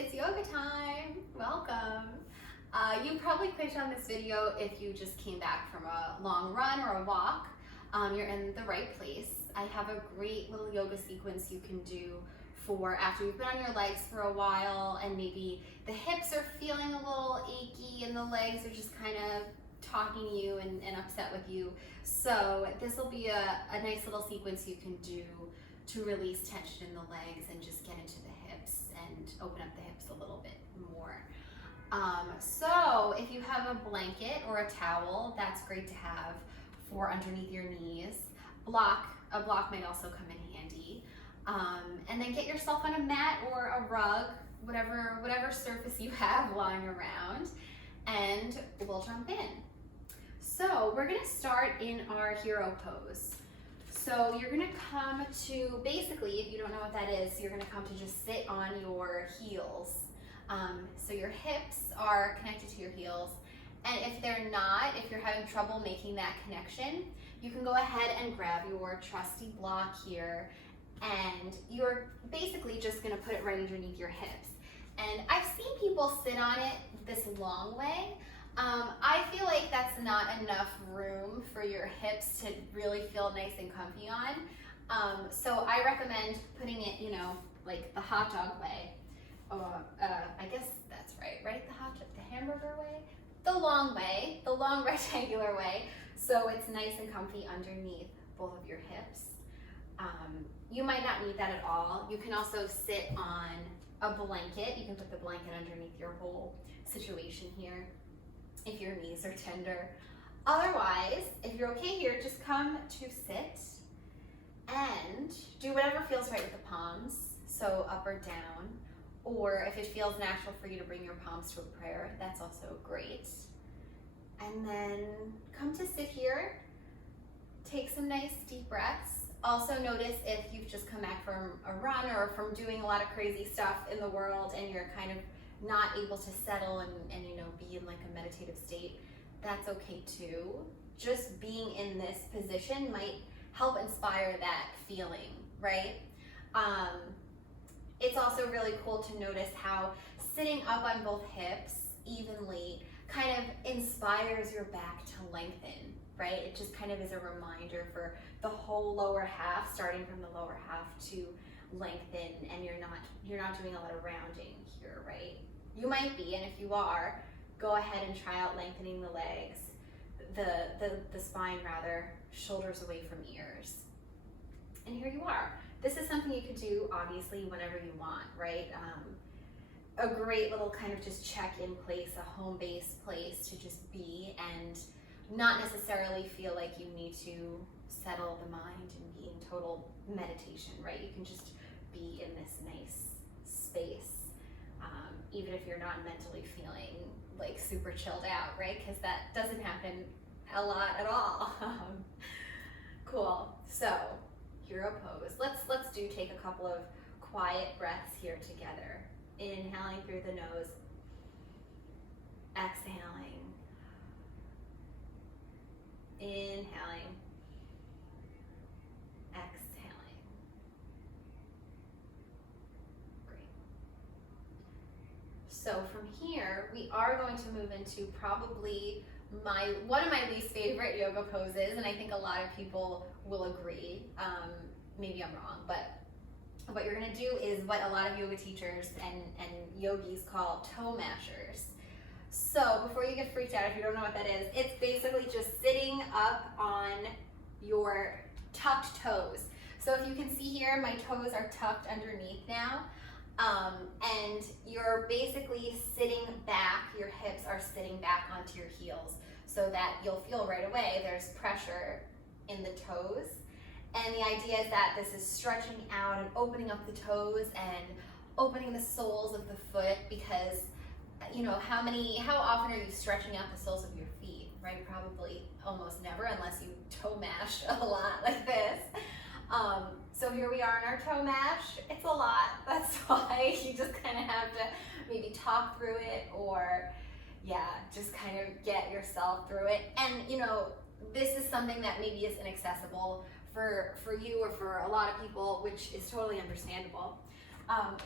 it's yoga time. Welcome. You probably clicked on this video if you just came back from a long run or a walk. You're in the right place. I have a great little yoga sequence you can do for after you've been on your legs for a while and maybe the hips are feeling a little achy and the legs are just kind of talking to you and upset with you. So this will be a nice little sequence you can do to release tension in the legs and just get into the hips and open up the hips a little bit more. So if you have a blanket or a towel, that's great to have for underneath your knees. A block might also come in handy. And then get yourself on a mat or a rug, whatever surface you have lying around, and we'll jump in. So we're gonna start in our hero pose. So you're gonna come to, basically, if you don't know what that is, you're gonna come to just sit on your heels. So your hips are connected to your heels, and if they're not, if you're having trouble making that connection, you can go ahead and grab your trusty block here, and you're basically just gonna put it right underneath your hips. And I've seen people sit on it this long way. I feel like that's not enough room for your hips to really feel nice and comfy on. So I recommend putting it, like the hot dog way. I guess that's right? The hamburger way? The long way, the long rectangular way. So it's nice and comfy underneath both of your hips. You might not need that at all. You can also sit on a blanket. You can put the blanket underneath your whole situation here if your knees are tender. Otherwise, if you're okay here, just come to sit and do whatever feels right with the palms, so up or down, or if it feels natural for you to bring your palms to a prayer, that's also great. And then come to sit here, take some nice deep breaths. Also notice if you've just come back from a run or from doing a lot of crazy stuff in the world and you're kind of not able to settle and be in like a meditative state, that's okay too. Just being in this position might help inspire that feeling, right? It's also really cool to notice how sitting up on both hips evenly kind of inspires your back to lengthen, right? It just kind of is a reminder for the whole lower half, starting from the lower half, to lengthen, and you're not doing a lot of rounding here, right? You might be, and if you are, go ahead and try out lengthening the legs, the spine rather, shoulders away from ears. And here you are. This is something you could do obviously whenever you want, right? A great little kind of just check-in place, a home-based place to just be and not necessarily feel like you need to settle the mind and be in total meditation, right? You can just be in this nice space, even if you're not mentally feeling like super chilled out, right? Because that doesn't happen a lot at all. Cool. So hero pose. Let's take a couple of quiet breaths here together. Inhaling through the nose, exhaling, inhaling, exhaling. Great. So from here, we are going to move into probably one of my least favorite yoga poses, and I think a lot of people will agree. Maybe I'm wrong, but what you're gonna do is what a lot of yoga teachers and yogis call toe mashers. So before you get freaked out, if you don't know what that is, it's basically just sitting up on your tucked toes. So if you can see here, my toes are tucked underneath now. And you're basically sitting back, your hips are sitting back onto your heels so that you'll feel right away there's pressure in the toes. And the idea is that this is stretching out and opening up the toes and opening the soles of the foot, because how often are you stretching out the soles of your feet, right? Probably almost never, unless you toe mash a lot like this. So here we are in our toe mash. It's a lot. That's why you just kind of have to maybe talk through it, or just kind of get yourself through it. And this is something that maybe is inaccessible for you or for a lot of people, which is totally understandable.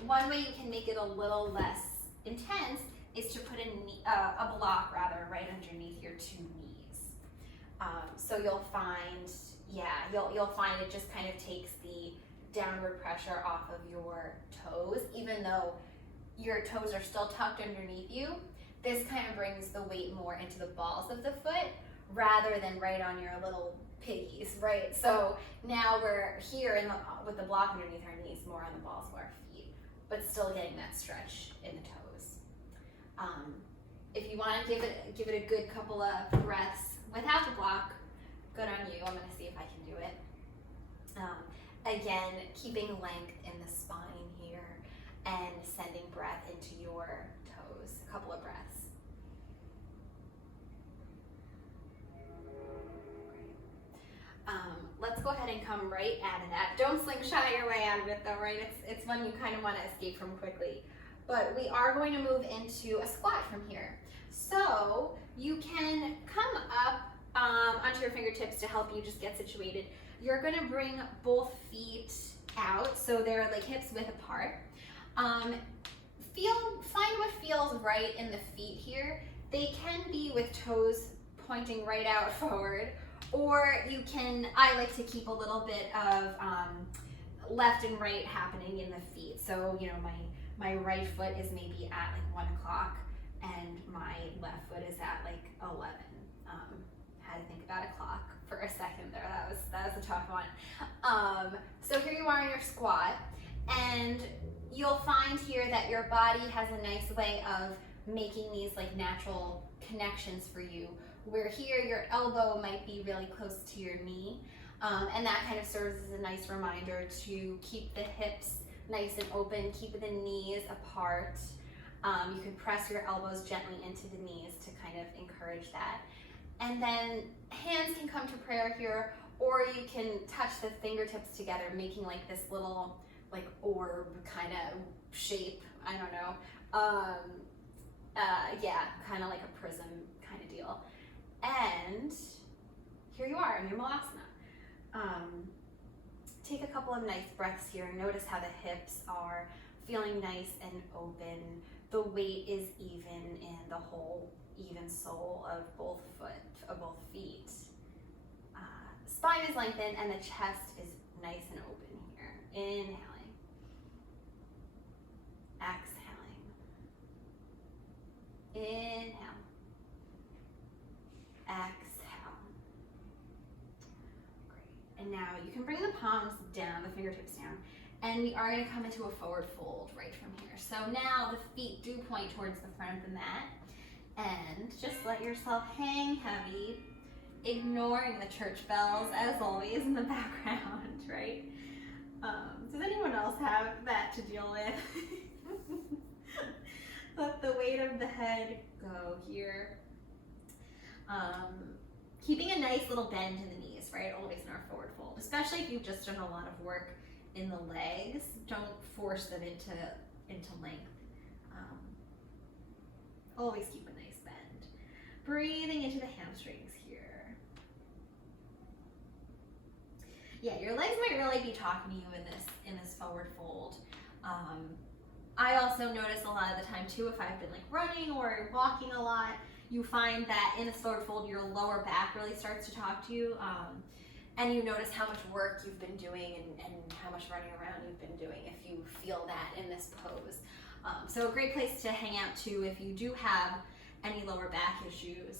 One way you can make it a little less intense is to put a block rather right underneath your two knees. So you'll find, you'll find it just kind of takes the downward pressure off of your toes, even though your toes are still tucked underneath you. This kind of brings the weight more into the balls of the foot rather than right on your little piggies, right? So now we're here with the block underneath our knees, more on the balls of our feet, but still getting that stretch in the toes. If you want to give it a good couple of breaths without the block, good on you. I'm going to see if I can do it. Again, keeping length in the spine here and sending breath into your toes. A couple of breaths. Let's go ahead and come right out of that. Don't slingshot your way out of it though, right? It's one you kind of want to escape from quickly. But we are going to move into a squat from here. So you can come up onto your fingertips to help you just get situated. You're going to bring both feet out, so they're like hips width apart. Find what feels right in the feet here. They can be with toes pointing right out forward, or you can, I like to keep a little bit of left and right happening in the feet. So, you know, my right foot is maybe at like 1 o'clock and my left foot is at like 11. Had to think about a clock for a second there. That was a tough one. So here you are in your squat, and you'll find here that your body has a nice way of making these like natural connections for you, where here your elbow might be really close to your knee, and that kind of serves as a nice reminder to keep the hips nice and open, keep the knees apart. You can press your elbows gently into the knees to kind of encourage that. And then hands can come to prayer here, or you can touch the fingertips together, making like this little like orb kind of shape. I don't know. Kind of like a prism kind of deal. And here you are in your Malasana. Take a couple of nice breaths here. Notice how the hips are feeling nice and open. The weight is even in the whole even sole of both feet. Spine is lengthened and the chest is nice and open here. Inhaling. Exhaling. Inhale. Exhale. Great. And now you can bring the palms down, the fingertips down, and we are going to come into a forward fold right from here. So now the feet do point towards the front of the mat, and just let yourself hang heavy, ignoring the church bells as always in the background, right? Does anyone else have that to deal with? Let the weight of the head go here. Keeping a nice little bend in the knees, right? Always in our forward fold, especially if you've just done a lot of work in the legs. Don't force them into length. Always keep a nice bend. Breathing into the hamstrings here. Yeah, your legs might really be talking to you in this forward fold. I also notice a lot of the time too, if I've been like running or walking a lot, you find that in this forward fold, your lower back really starts to talk to you. And you notice how much work you've been doing and how much running around you've been doing if you feel that in this pose. So a great place to hang out too if you do have any lower back issues.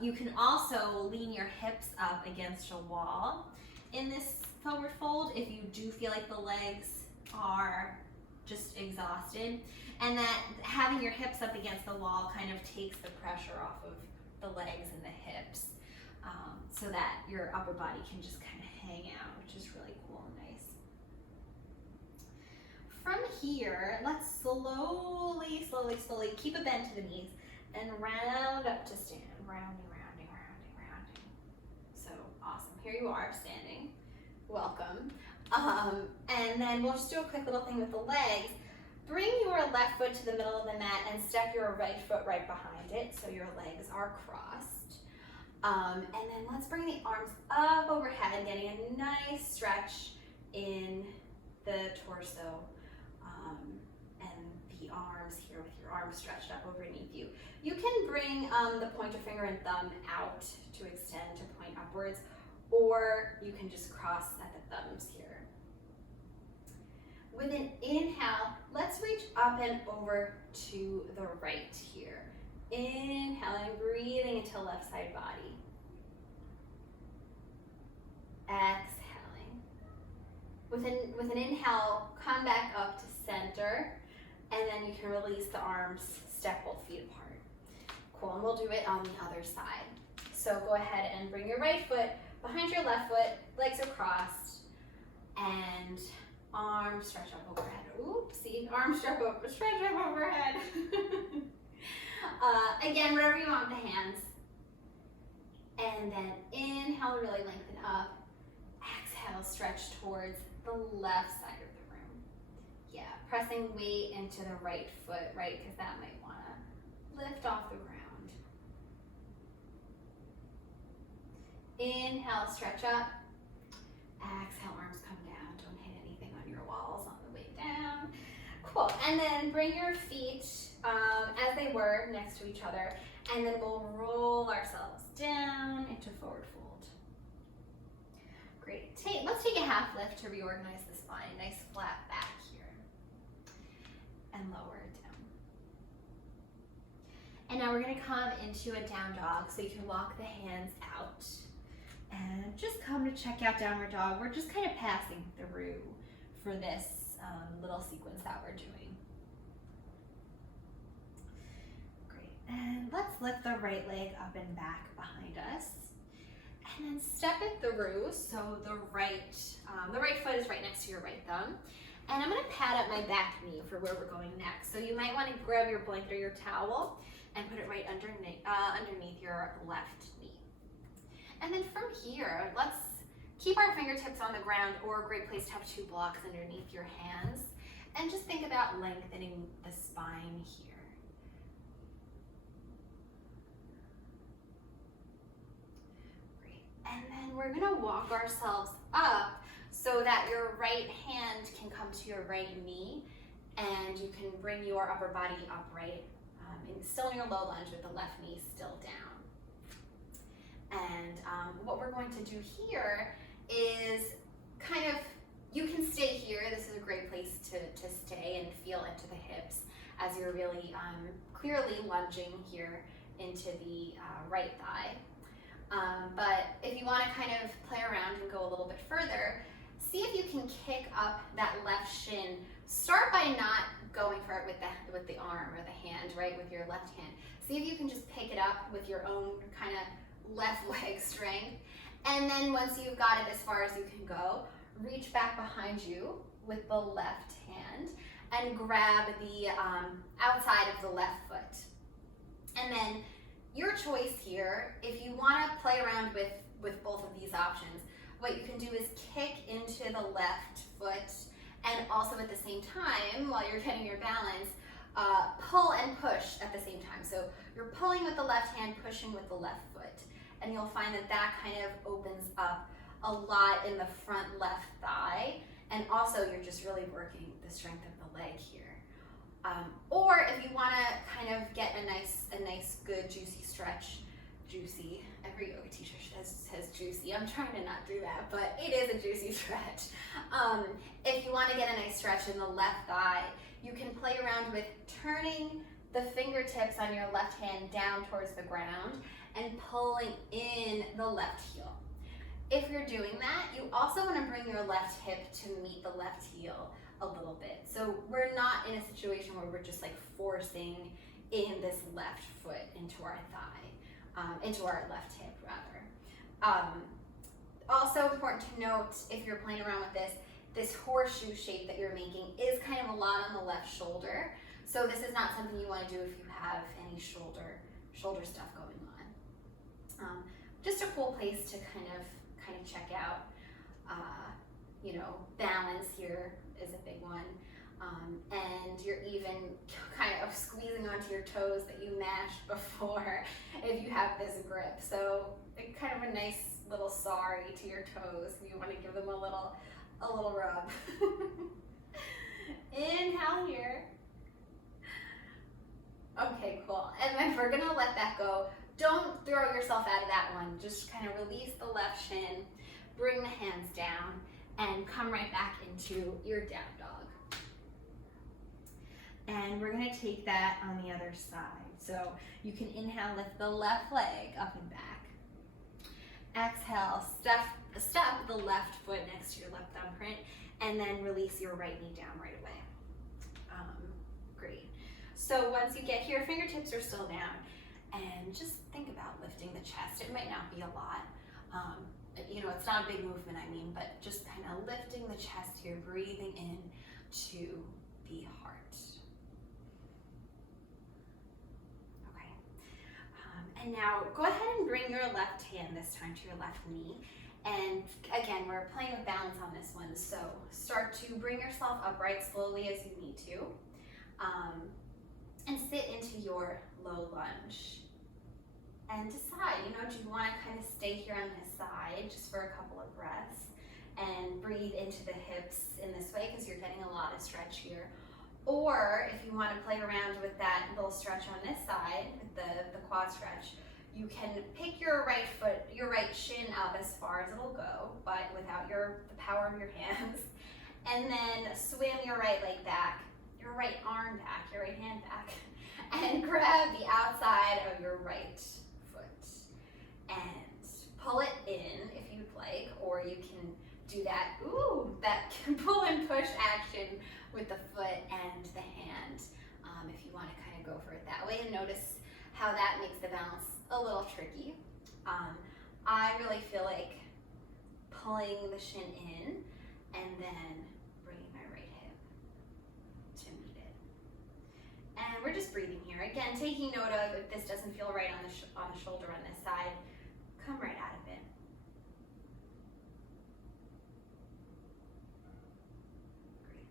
You can also lean your hips up against a wall in this forward fold if you do feel like the legs are just exhausted, and that having your hips up against the wall kind of takes the pressure off of the legs and the hips, so that your upper body can just kind of hang out, which is really cool and nice. From here, let's slowly keep a bend to the knees and round up to stand. Rounding. So awesome. Here you are standing. Welcome. And then we'll just do a quick little thing with the legs. Bring your left foot to the middle of the mat and step your right foot right behind it so your legs are crossed. And then let's bring the arms up overhead, getting a nice stretch in the torso arms here with your arms stretched up underneath you. You can bring the pointer finger and thumb out to extend to point upwards, or you can just cross at the thumbs here. With an inhale, let's reach up and over to the right here. Inhaling, breathing into left side body. Exhaling. With an inhale, come back up to center, and then you can release the arms, step both feet apart. Cool, and we'll do it on the other side. So go ahead and bring your right foot behind your left foot, legs are crossed, and arms stretch up overhead. Oopsie, arms stretch up overhead. Again, wherever you want with the hands. And then inhale, really lengthen up. Exhale, stretch towards the left side of the room. Yeah, pressing weight into the right foot, right? Because that might want to lift off the ground. Inhale, stretch up. Exhale, arms come down. Don't hit anything on your walls on the way down. Cool, and then bring your feet as they were next to each other, and then we'll roll ourselves down into forward fold. Great, let's take a half lift to reorganize the spine. Nice flat back here. And lower it down. And now we're gonna come into a down dog, so you can walk the hands out. And just come to check out downward dog. We're just kind of passing through for this little sequence that we're doing. Great, and let's lift the right leg up and back behind us. And then step it through, so the right foot is right next to your right thumb. And I'm gonna pat up my back knee for where we're going next. So you might wanna grab your blanket or your towel and put it right underneath your left knee. And then from here, let's keep our fingertips on the ground, or a great place to have two blocks underneath your hands. And just think about lengthening the spine here. Great. And then we're gonna walk ourselves up so that your right hand can come to your right knee, and you can bring your upper body upright, and still in your low lunge with the left knee still down. And what we're going to do here is kind of, you can stay here. This is a great place to stay and feel into the hips as you're really clearly lunging here into the right thigh. But if you want to kind of play around and go a little bit further, see if you can kick up that left shin. Start by not going for it with the arm or the hand, right, with your left hand. See if you can just pick it up with your own kind of left leg strength. And then once you've got it as far as you can go, reach back behind you with the left hand and grab the outside of the left foot. And then your choice here, if you want to play around with both of these options, what you can do is kick into the left foot, and also at the same time, while you're getting your balance, pull and push at the same time. So you're pulling with the left hand, pushing with the left foot. And you'll find that that kind of opens up a lot in the front left thigh. And also you're just really working the strength of the leg here. Or if you want to kind of get a nice good juicy stretch, juicy, every yoga teacher says juicy. I'm trying to not do that, but it is a juicy stretch. If you want to get a nice stretch in the left thigh, you can play around with turning the fingertips on your left hand down towards the ground and pulling in the left heel. If you're doing that, you also want to bring your left hip to meet the left heel a little bit. So we're not in a situation where we're just like forcing in this left foot into our thigh, into our left hip rather. Also important to note, if you're playing around with this horseshoe shape that you're making is kind of a lot on the left shoulder. So this is not something you want to do if you have any shoulder stuff going on. Just a cool place to kind of check out. Balance here is a big one. And you're even kind of squeezing onto your toes that you mashed before if you have this grip. So kind of a nice little sorry to your toes. You want to give them a little rub. Inhale here. yourself out of that one. Just kind of release the left shin, bring the hands down, and come right back into your down dog. And we're gonna take that on the other side. So you can inhale, lift the left leg up and back. Exhale, step the left foot next to your left thumbprint, and then release your right knee down right away. Great. So once you get here, fingertips are still down, and just think about lifting the chest. It might not be a lot. You know, it's not a big movement, I mean, but just kind of lifting the chest here, breathing in to the heart. Okay. And now go ahead and bring your left hand this time to your left knee. And again, we're playing with balance on this one. So start to bring yourself upright slowly as you need to. And sit into your low lunge. And decide, you know, do you want to kind of stay here on this side just for a couple of breaths and breathe into the hips in this way because you're getting a lot of stretch here. Or if you want to play around with that little stretch on this side, the quad stretch, you can pick your right foot, your right shin up as far as it'll go, but without the power of your hands. And then swim your right leg back, your right arm back, your right hand back, and grab the outside of your right foot. And pull it in if you'd like, or you can do that, that pull and push action with the foot and the hand if you want to kind of go for it that way. And notice how that makes the balance a little tricky. I really feel like pulling the shin in and then bringing my right hip to meet it. And we're just breathing here. Again, taking note of if this doesn't feel right on the shoulder on this side, come right out of it. Great.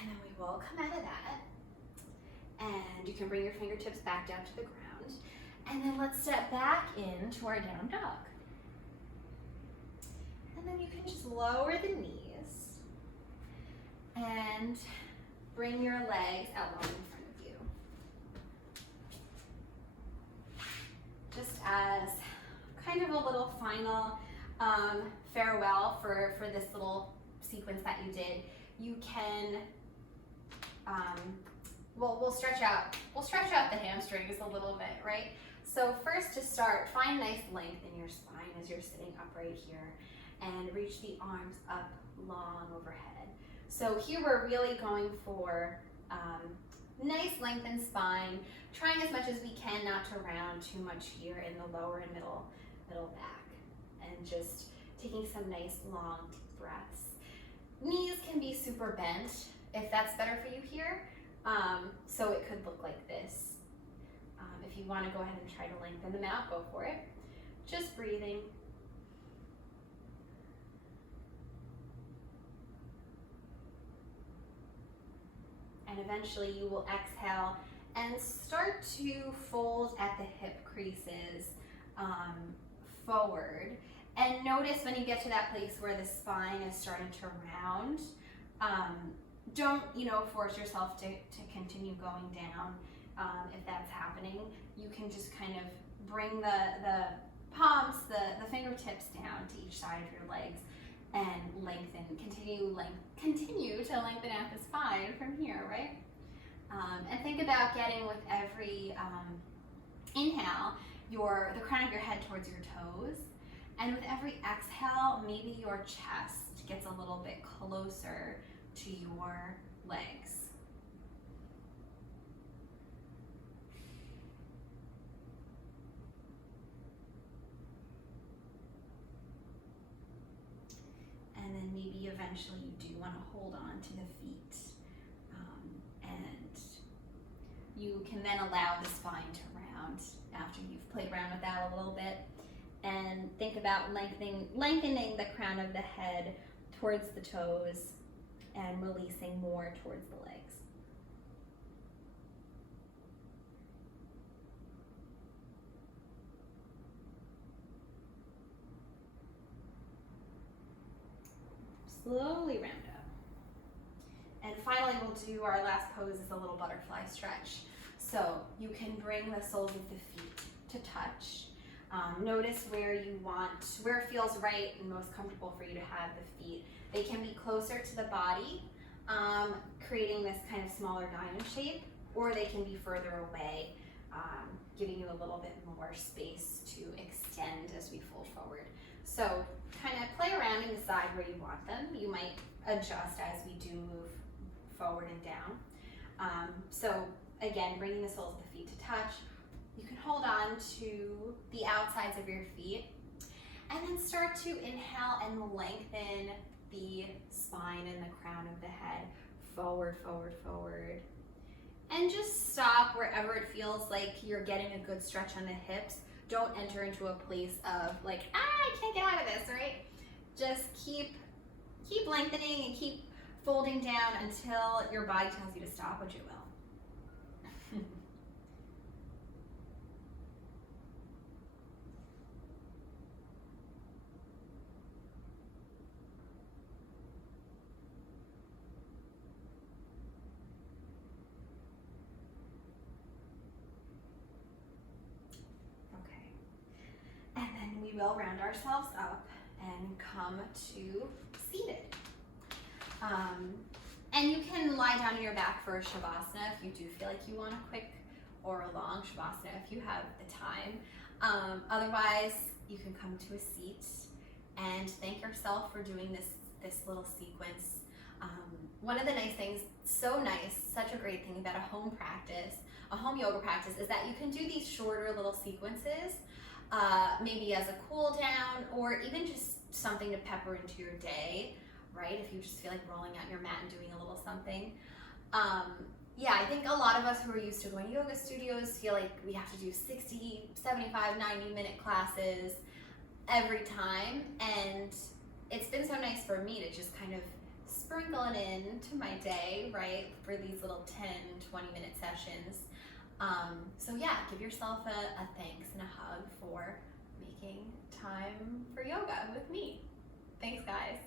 And then we will come out of that. And you can bring your fingertips back down to the ground. And then let's step back into our down dog. And then you can just lower the knees and bring your legs out long in front of you. Just as kind of a little final farewell for this little sequence that you did, you can, we'll stretch out the hamstrings a little bit, right? So first to start, find nice length in your spine as you're sitting upright here and reach the arms up long overhead. So here we're really going for nice lengthened spine, trying as much as we can not to round too much here in the lower and middle back, and just taking some nice long deep breaths. Knees can be super bent if that's better for you here. So it could look like this. If you want to go ahead and try to lengthen them out, go for it. Just breathing. And eventually you will exhale and start to fold at the hip creases forward. And notice when you get to that place where the spine is starting to round, don't force yourself to continue going down. If that's happening, you can just kind of bring the palms, the fingertips down to each side of your legs and lengthen, continue to lengthen out the spine from here, right? And think about getting with every inhale, the crown of your head towards your toes. And with every exhale, maybe your chest gets a little bit closer to your legs. And then maybe eventually you do want to hold on to the feet. And you can then allow the spine to round after you've played around with that a little bit. And think about lengthening the crown of the head towards the toes and releasing more towards the legs. Slowly round up. And finally, we'll do our last pose is a little butterfly stretch. So you can bring the soles of the feet to touch. Notice where it feels right and most comfortable for you to have the feet. They can be closer to the body, creating this kind of smaller diamond shape, or they can be further away, giving you a little bit more space to extend as we fold forward. So kind of play around and decide where you want them. You might adjust as we do move forward and down. So again, bringing the soles of the feet to touch. You can hold on to the outsides of your feet and then start to inhale and lengthen the spine and the crown of the head. Forward, forward, forward. And just stop wherever it feels like you're getting a good stretch on the hips. Don't enter into a place of like, I can't get out of this, right? Just keep lengthening and keep folding down until your body tells you to stop, which it will. And then we will round ourselves up and come to seated. And you can lie down on your back for a Shavasana if you do feel like you want a quick or a long Shavasana if you have the time. Otherwise, you can come to a seat and thank yourself for doing this little sequence. One of the nice things, such a great thing about a home yoga practice, is that you can do these shorter little sequences, maybe as a cool down or even just something to pepper into your day, right? If you just feel like rolling out your mat and doing a little something. Yeah, I think a lot of us who are used to going to yoga studios feel like we have to do 60, 75, 90-minute classes every time. And it's been so nice for me to just kind of sprinkle it into my day, right? For these little 10, 20-minute sessions. So yeah, give yourself a thanks and a hug for making time for yoga with me. Thanks, guys.